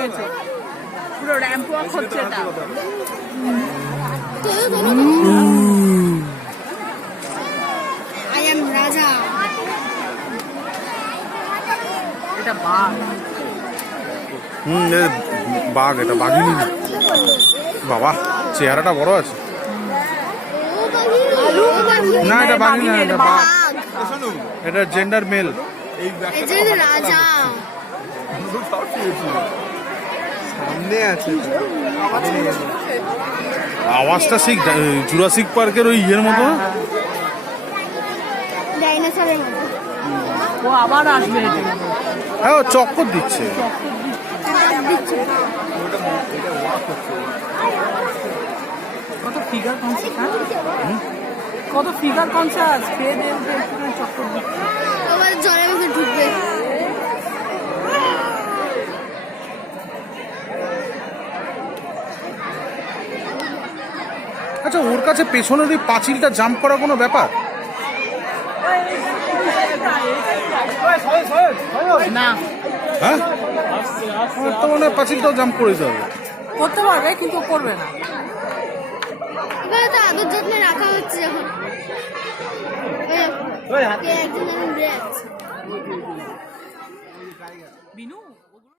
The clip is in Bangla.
নিয়েছে, পুরো র্যাম্প ওয়াক হচ্ছে এটা। আই এম রাজা। এটা বাঘ। বাঘ, এটা বাঘিনী না বাবা, চেহারাটা বড় আছে। না এটা বাঘিনী না, এটা বাঘ, এটা জেন্ডার মেল। রাজা সামনে আছে। আওয়াজটা সেই জুরাসিক পার্কের ওই ইয়ের মতো। ডাইনোসরের মতো। ও আবার আসবে এটা। হ্যাঁ, ও চক্কর দিচ্ছে। কত ফিগার কনসাস, কত ফিগার কনসাস, খেয়ে দিয়ে চক্কর দিচ্ছে। আবার জলের মধ্যে ঢুকবে। আচ্ছা, ওর কাছে পেছনের ওই পাঁচিলটা জাম্প করা কোনো ব্যাপার না? হ্যাঁ, আমার তো মনে হয় পাঁচিলটাও জাম্প করে যাবে। করতে পারবে কিন্তু করবে না। এবারে তো আদর যত্নে রাখা হচ্ছে যখন একজন দেখছে বিনু